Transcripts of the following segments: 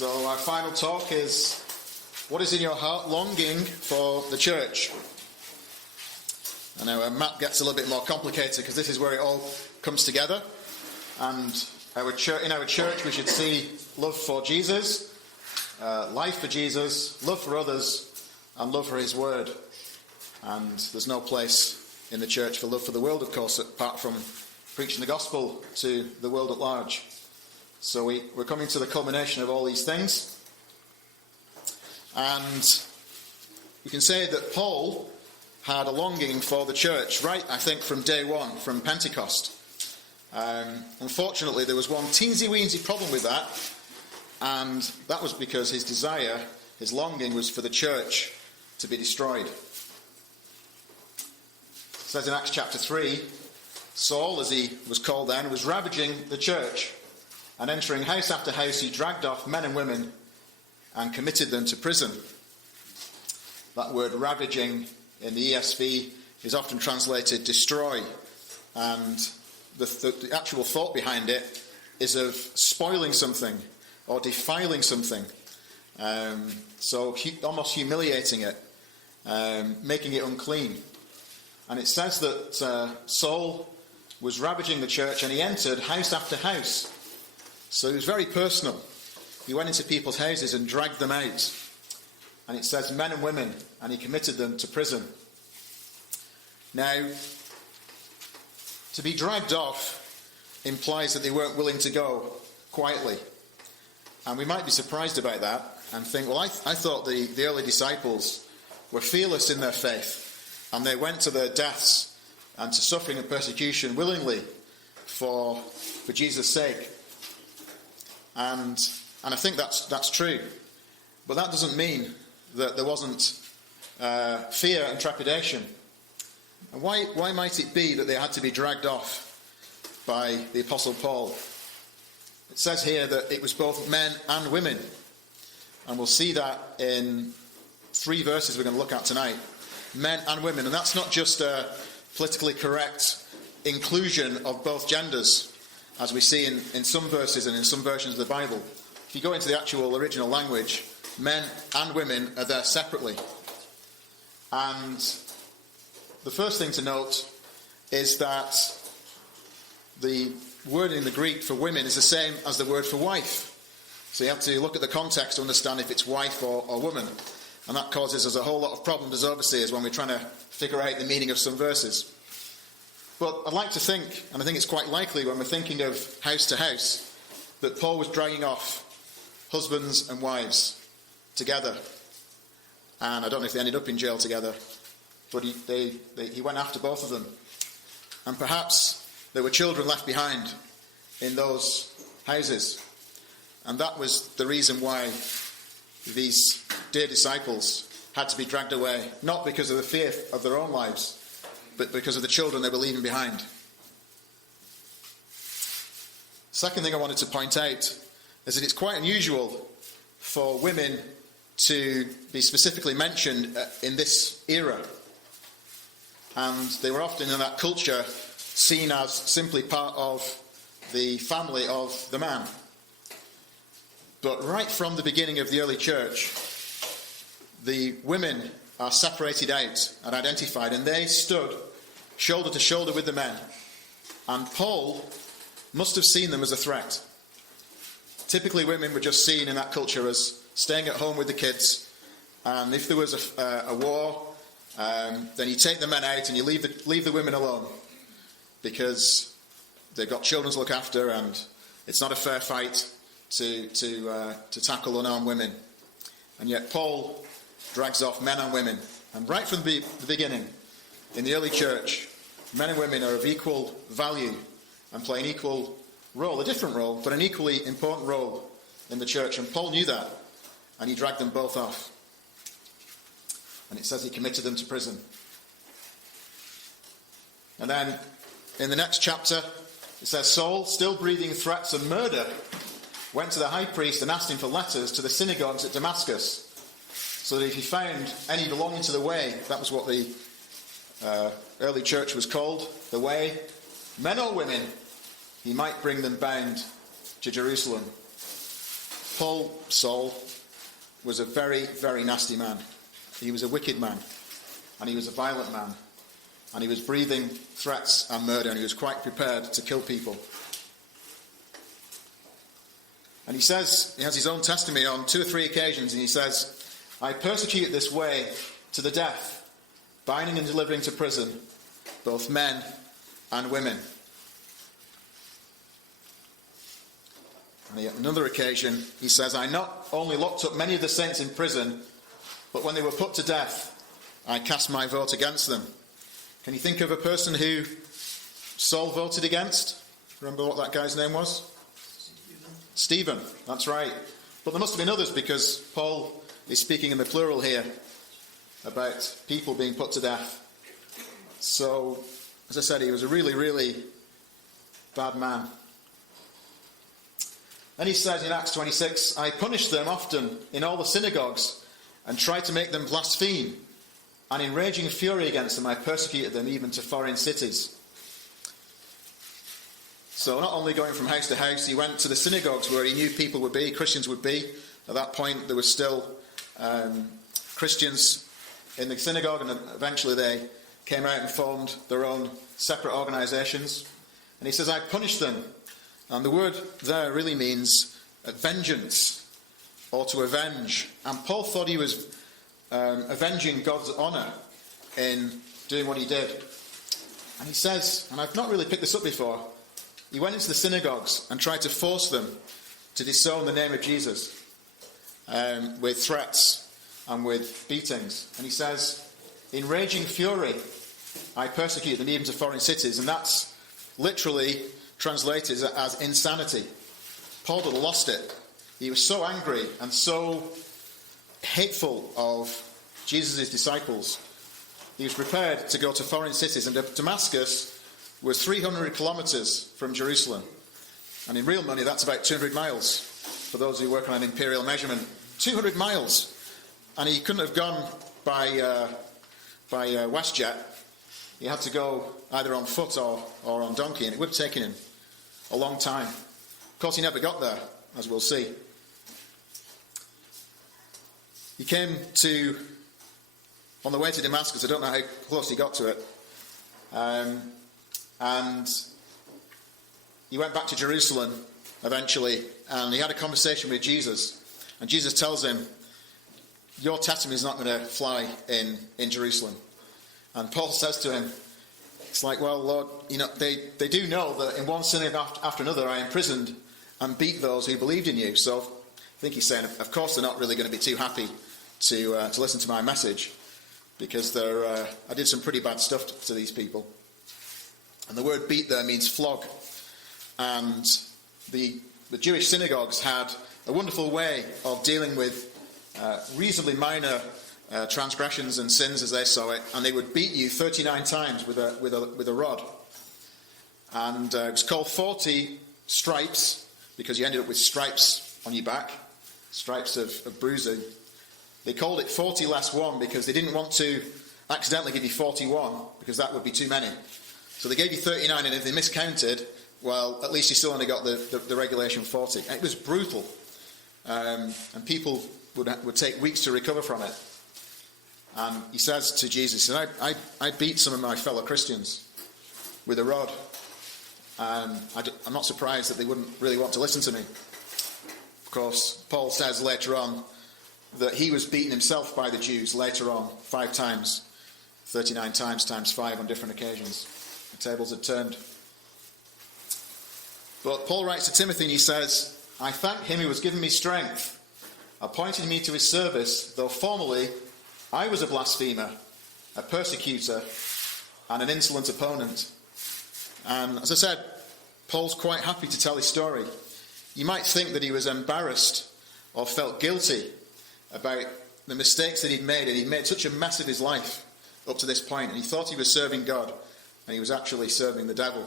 So our final talk is, what is in your heart? Longing for the church. And our map gets a little bit more complicated because this is where it all comes together. And in our church we should see love for Jesus, life for Jesus, love for others, and love for his word. And there's no place in the church for love for the world, of course, apart from preaching the gospel to the world at large. So we're coming to the culmination of all these things. And we can say that Paul had a longing for the church, right, I think, from day one, from Pentecost. Unfortunately, there was one teensy-weensy problem with that, and that was because his desire, his longing, was for the church to be destroyed. It says in Acts chapter 3, Saul, as he was called then, was ravaging the church, and entering house after house, he dragged off men and women and committed them to prison. That word ravaging in the ESV is often translated destroy, and the actual thought behind it is of spoiling something or defiling something. So almost humiliating it, making it unclean. And it says that Saul was ravaging the church and he entered house after house. So he was very personal. He went into people's houses and dragged them out. And it says men and women, and he committed them to prison. Now, to be dragged off implies that they weren't willing to go quietly. And we might be surprised about that and think, well, I thought the early disciples were fearless in their faith, and they went to their deaths and to suffering and persecution willingly for Jesus' sake. And I think that's true. But that doesn't mean that there wasn't fear and trepidation. And why might it be that they had to be dragged off by the Apostle Paul? It says here that it was both men and women. And we'll see that in 3 verses we're going to look at tonight. Men and women. And that's not just a politically correct inclusion of both genders, as we see in some verses and in some versions of the Bible. If you go into the actual original language, men and women are there separately. And the first thing to note is that the word in the Greek for women is the same as the word for wife. So you have to look at the context to understand if it's wife or woman. And that causes us a whole lot of problems as overseers when we're trying to figure out the meaning of some verses. But I'd like to think, and I think it's quite likely when we're thinking of house to house, that Paul was dragging off husbands and wives together. And I don't know if they ended up in jail together, but he went after both of them. And perhaps there were children left behind in those houses. And that was the reason why these dear disciples had to be dragged away, not because of the fear of their own lives, but because of the children they were leaving behind. Second thing I wanted to point out is that it's quite unusual for women to be specifically mentioned in this era. And they were often in that culture seen as simply part of the family of the man. But right from the beginning of the early church, the women are separated out and identified, and they stood shoulder to shoulder with the men. And Paul must have seen them as a threat. Typically women were just seen in that culture as staying at home with the kids, and if there was a war, then you take the men out and you leave the women alone, because they've got children to look after, and it's not a fair fight to tackle unarmed women. And yet Paul drags off men and women, and right from the beginning in the early church, men and women are of equal value and play an equal role, a different role, but an equally important role in the church. And Paul knew that, and he dragged them both off. And it says he committed them to prison. And then in the next chapter, it says Saul, still breathing threats and murder, went to the high priest and asked him for letters to the synagogues at Damascus, so that if he found any belonging to the way, that was what the early church was called, the way, men or women, he might bring them bound to Jerusalem. Saul, was a very, very nasty man. He was a wicked man, and he was a violent man, and he was breathing threats and murder, and he was quite prepared to kill people. And he says, he has his own testimony on 2 or 3 occasions, and he says, I persecuted this way to the death, binding and delivering to prison both men and women. And on another occasion, he says, I not only locked up many of the saints in prison, but when they were put to death, I cast my vote against them. Can you think of a person who Saul voted against? Remember what that guy's name was? Stephen, that's right. But there must have been others, because Paul is speaking in the plural here about people being put to death. So, as I said, he was a really, really bad man. Then he says in Acts 26, I punished them often in all the synagogues and tried to make them blaspheme. And in raging fury against them, I persecuted them even to foreign cities. So not only going from house to house, he went to the synagogues where he knew people would be, Christians would be. At that point, there were still Christians in the synagogue, and eventually they came out and formed their own separate organisations. And he says, I punished them. And the word there really means vengeance, or to avenge. And Paul thought he was avenging God's honour in doing what he did. And he says, and I've not really picked this up before, he went into the synagogues and tried to force them to disown the name of Jesus with threats and with beatings. And he says, in raging fury, I persecuted them even to foreign cities. And that's literally translated as insanity. Paul had lost it. He was so angry and so hateful of Jesus' disciples. He was prepared to go to foreign cities. And Damascus was 300 kilometres from Jerusalem. And in real money, that's about 200 miles. For those who work on an imperial measurement, 200 miles. And he couldn't have gone by WestJet. He had to go either on foot or on donkey, and it would have taken him a long time. Of course, he never got there, as we'll see. He came to, on the way to Damascus, I don't know how close he got to it, and he went back to Jerusalem eventually, and he had a conversation with Jesus. And Jesus tells him, your testimony is not going to fly in Jerusalem. And Paul says to him, it's like, well, Lord, you know, they do know that in one synagogue after another I imprisoned and beat those who believed in you. So I think he's saying, of course they're not really going to be too happy to listen to my message, because I did some pretty bad stuff to these people. And the word beat there means flog. And the Jewish synagogues had a wonderful way of dealing with reasonably minor transgressions and sins as they saw it, and they would beat you 39 times with a rod. And it was called 40 stripes, because you ended up with stripes on your back, stripes of bruising. They called it 40 less 1 because they didn't want to accidentally give you 41, because that would be too many. So they gave you 39, and if they miscounted, well, at least you still only got the regulation 40. And it was brutal. And people would take weeks to recover from it. And he says to Jesus, he said, I beat some of my fellow Christians with a rod. And I'm not surprised that they wouldn't really want to listen to me. Of course, Paul says later on that he was beaten himself by the Jews later on 5 times, 39 times 5 on different occasions. The tables had turned. But Paul writes to Timothy and he says, I thank him who has given me strength, appointed me to his service, though formerly I was a blasphemer, a persecutor, and an insolent opponent. And as I said, Paul's quite happy to tell his story. You might think that he was embarrassed or felt guilty about the mistakes that he'd made, and he'd made such a mess of his life up to this point, and he thought he was serving God, and he was actually serving the devil.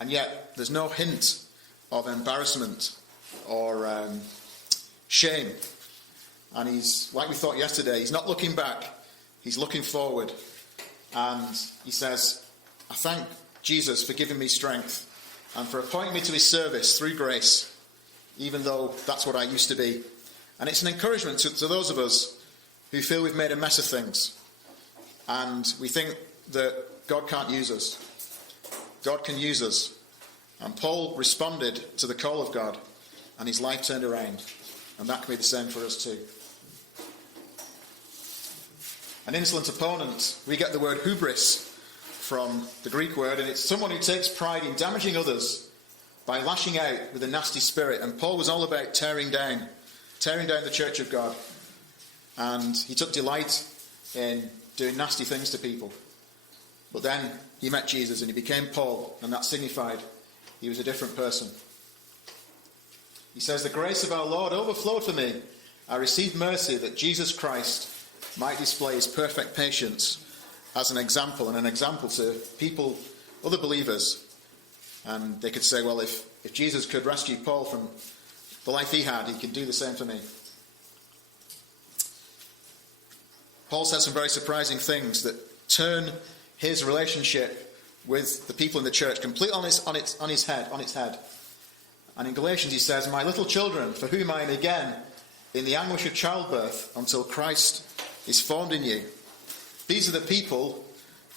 And yet, there's no hint of embarrassment or shame. And he's, like we thought yesterday, he's not looking back, he's looking forward. And he says, I thank Jesus for giving me strength and for appointing me to his service through grace even though that's what I used to be. And it's an encouragement to those of us who feel we've made a mess of things. And we think that God can't use us. God can use us. And Paul responded to the call of God, and his life turned around. And that can be the same for us too. An insolent opponent, we get the word hubris from the Greek word, and it's someone who takes pride in damaging others by lashing out with a nasty spirit. And Paul was all about tearing down the church of God. And he took delight in doing nasty things to people. But then he met Jesus and he became Paul, and that signified he was a different person. He says, "The grace of our Lord overflowed for me. I received mercy that Jesus Christ might display his perfect patience as an example, and an example to people, other believers." And they could say, well, if Jesus could rescue Paul from the life he had, he can do the same for me. Paul says some very surprising things that turn his relationship with the people in the church completely on its head. And in Galatians he says, "My little children, for whom I am again in the anguish of childbirth until Christ is formed in you." These are the people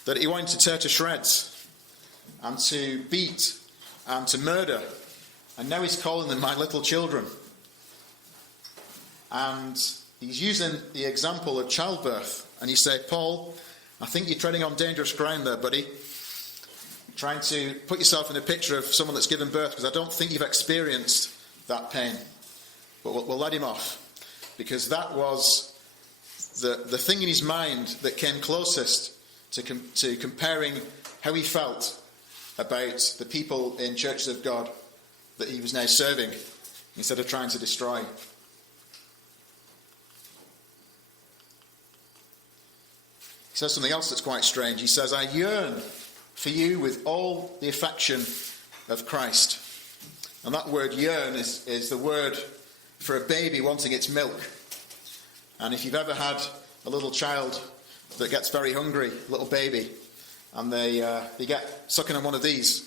that he wanted to tear to shreds and to beat and to murder. And now he's calling them my little children. And he's using the example of childbirth. And he said, "Paul, I think you're treading on dangerous ground there, buddy. Trying to put yourself in the picture of someone that's given birth, because I don't think you've experienced that pain." But we'll let him off, because that was the thing in his mind that came closest to comparing how he felt about the people in churches of God that he was now serving, instead of trying to destroy. He says something else that's quite strange. He says, "I yearn for you with all the affection of Christ." And that word yearn is the word for a baby wanting its milk. And if you've ever had a little child that gets very hungry, little baby, and they get sucking on one of these,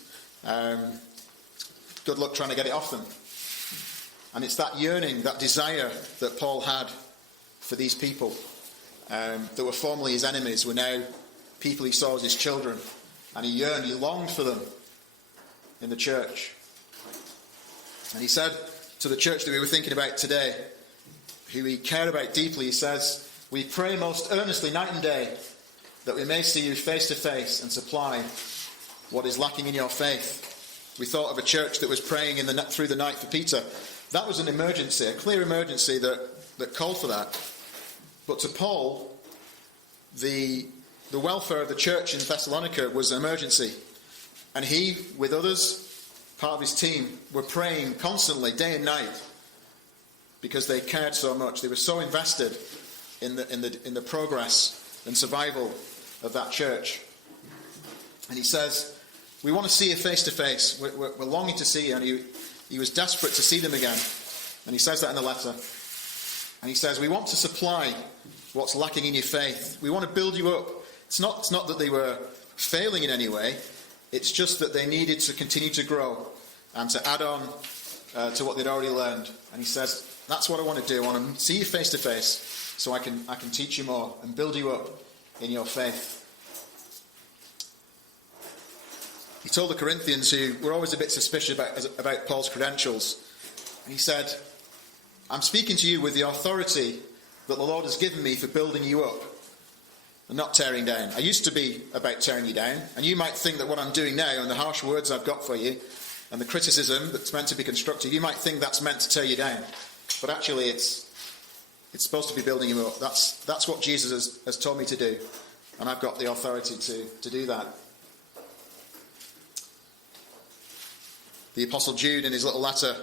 good luck trying to get it off them. And it's that yearning, that desire that Paul had for these people that were formerly his enemies, were now people he saw as his children. And he yearned, he longed for them in the church. And he said to the church that we were thinking about today, who he cared about deeply, he says, "We pray most earnestly night and day that we may see you face to face and supply what is lacking in your faith." We thought of a church that was praying through the night for Peter. That was an emergency, a clear emergency that called for that. But to Paul, the welfare of the church in Thessalonica was an emergency. And he, with others, part of his team, were praying constantly, day and night, because they cared so much. They were so invested in the progress and survival of that church. And he says, "We want to see you face to face. We're longing to see you." And he was desperate to see them again. And he says that in the letter. And he says, "We want to supply what's lacking in your faith. We want to build you up." It's not that they were failing in any way. It's just that they needed to continue to grow and to add on to what they'd already learned. And he says, "That's what I want to do. I want to see you face to face, so I can teach you more and build you up in your faith." He told the Corinthians, who were always a bit suspicious about Paul's credentials, and he said, "I'm speaking to you with the authority that the Lord has given me for building you up and not tearing down. I used to be about tearing you down, and you might think that what I'm doing now and the harsh words I've got for you and the criticism that's meant to be constructive, you might think that's meant to tear you down. But actually it's supposed to be building you up. That's what Jesus has told me to do, and I've got the authority to do that." The Apostle Jude, in his little letter,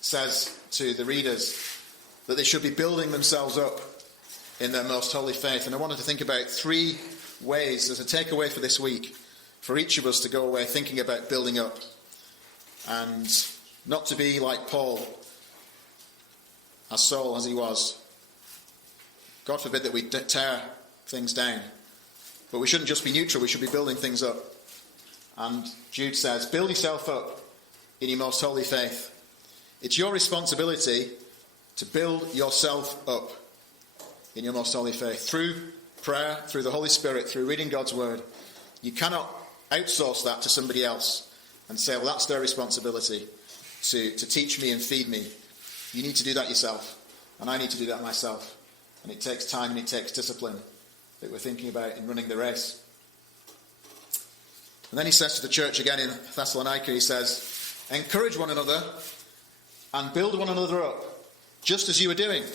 says to the readers that they should be building themselves up in their most holy faith. And I wanted to think about 3 ways as a takeaway for this week, for each of us to go away thinking about building up, and not to be like Paul, as Saul as he was. God forbid that we tear things down, but we shouldn't just be neutral, we should be building things up. And Jude says, "Build yourself up in your most holy faith. It's your responsibility to build yourself up in your most holy faith. Through prayer, through the Holy Spirit, through reading God's word. You cannot outsource that to somebody else and say, well, that's their responsibility to teach me and feed me. You need to do that yourself. And I need to do that myself. And it takes time and it takes discipline that we're thinking about in running the race. And then he says to the church again in Thessalonica, he says, encourage one another and build one another up, just as you were doing. He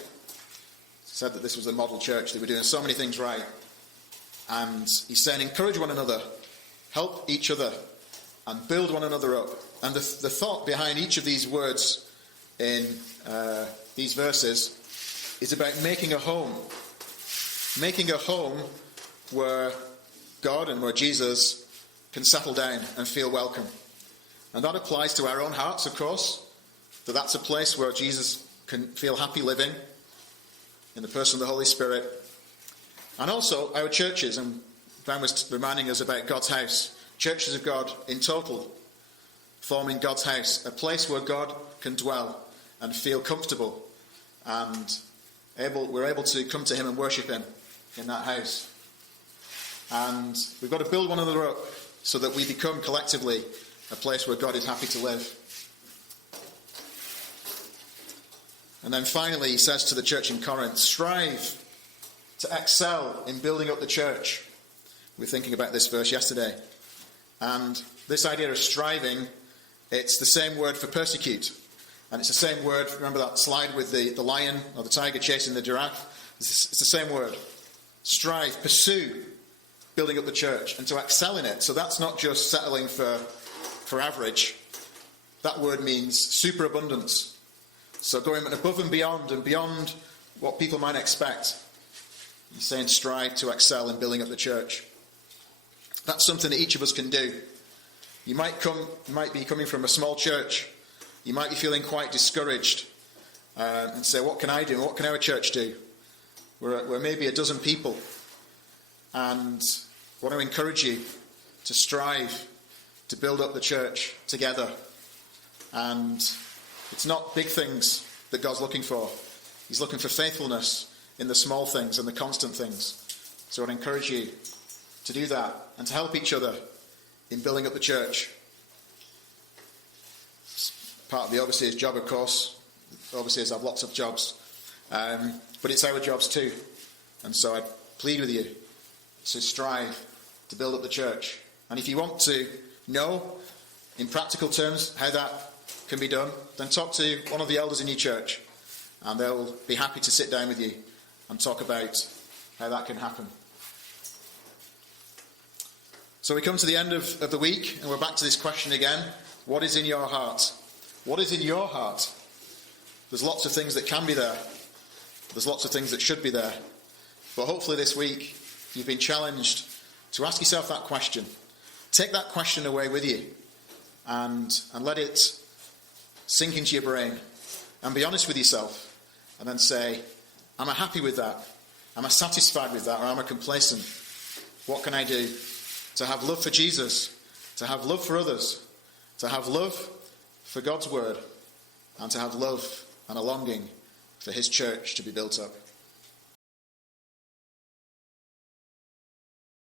said that this was a model church. They were doing so many things right. And he's saying, encourage one another, help each other, and build one another up. And the thought behind each of these words in these verses is about making a home. Making a home where God and where Jesus can settle down and feel welcome. And that applies to our own hearts, of course, that that's a place where Jesus can feel happy living in the person of the Holy Spirit. And also our churches, and Ben was reminding us about God's house. Churches of God in total, forming God's house, a place where God can dwell and feel comfortable, and we're able to come to him and worship him in that house. And we've got to build one another up so that we become collectively a place where God is happy to live. And then finally he says to the church in Corinth, strive to excel in building up the church. We were thinking about this verse yesterday. And this idea of striving, it's the same word for persecute. And it's the same word, remember that slide with the lion or the tiger chasing the giraffe? It's the same word. Strive, pursue building up the church and to excel in it. So that's not just settling for average. That word means superabundance. So going above and beyond what people might expect. He's saying strive to excel in building up the church. That's something that each of us can do. You might be coming from a small church. You might be feeling quite discouraged and say, what can I do? What can our church do? We're maybe a dozen people. And I want to encourage you to strive to build up the church together. And it's not big things that God's looking for. He's looking for faithfulness in the small things and the constant things. So I'd encourage you to do that and to help each other in building up the church. It's part of the overseer's job, of course. Overseers have lots of jobs. But it's our jobs too. And so I plead with you to strive to build up the church. And if you want to know in practical terms how that can be done, then talk to one of the elders in your church. And they'll be happy to sit down with you and talk about how that can happen. So we come to the end of the week, and we're back to this question again. What is in your heart? What is in your heart? There's lots of things that can be there. There's lots of things that should be there. But hopefully this week, you've been challenged to ask yourself that question. Take that question away with you and let it sink into your brain. And be honest with yourself. And then say, am I happy with that? Am I satisfied with that? Or am I complacent? What can I do to have love for Jesus, to have love for others, to have love for God's word, and to have love and a longing for his church to be built up?